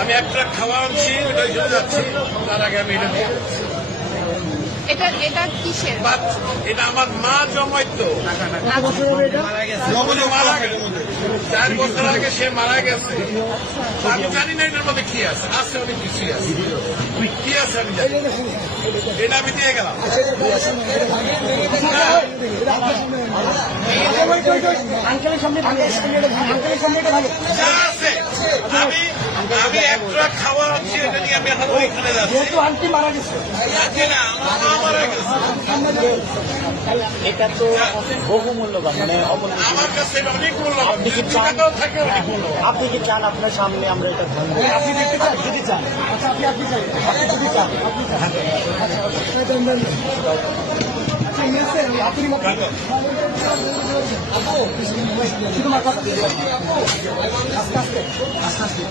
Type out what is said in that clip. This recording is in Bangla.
আমি একটা খাওয়া আনছি, ওটাই চলে যাচ্ছি, তার আগে আমি এটা দিয়ে এটা কিসের? এটা আমার মা জমাইতো, মারা মারা গেছে 4 বছর আগে, সে মারা গেছে। আমি জানি না এটার মধ্যে কি আছে, আছে অনেক কিছুই আছে, কি আছে আমি জানি, এটা আমি দিয়ে গেলাম। যা আছে আমি একটা খাওয়া আনছি, এটা নিয়ে আমি এখন ওইখানে যাচ্ছি। আন্টি মারা গেছে, না, আমার মা মারা গেছে। এটা তো বহু মূল্যবান, মানে আমার কাছে এটা অনেক মূল্যবান, টাকাও থাকে অনেক মূল্যবান। আপনি কি চান আপনার সামনে আমরা এটা ধারণ করি? আপনি দেখতে চান, যদি চান, আচ্ছা আপনি চান, আপনি যদি চান, আপনি চান, শুধু মাথা আস্তে আস্তে আস্তে আস্তে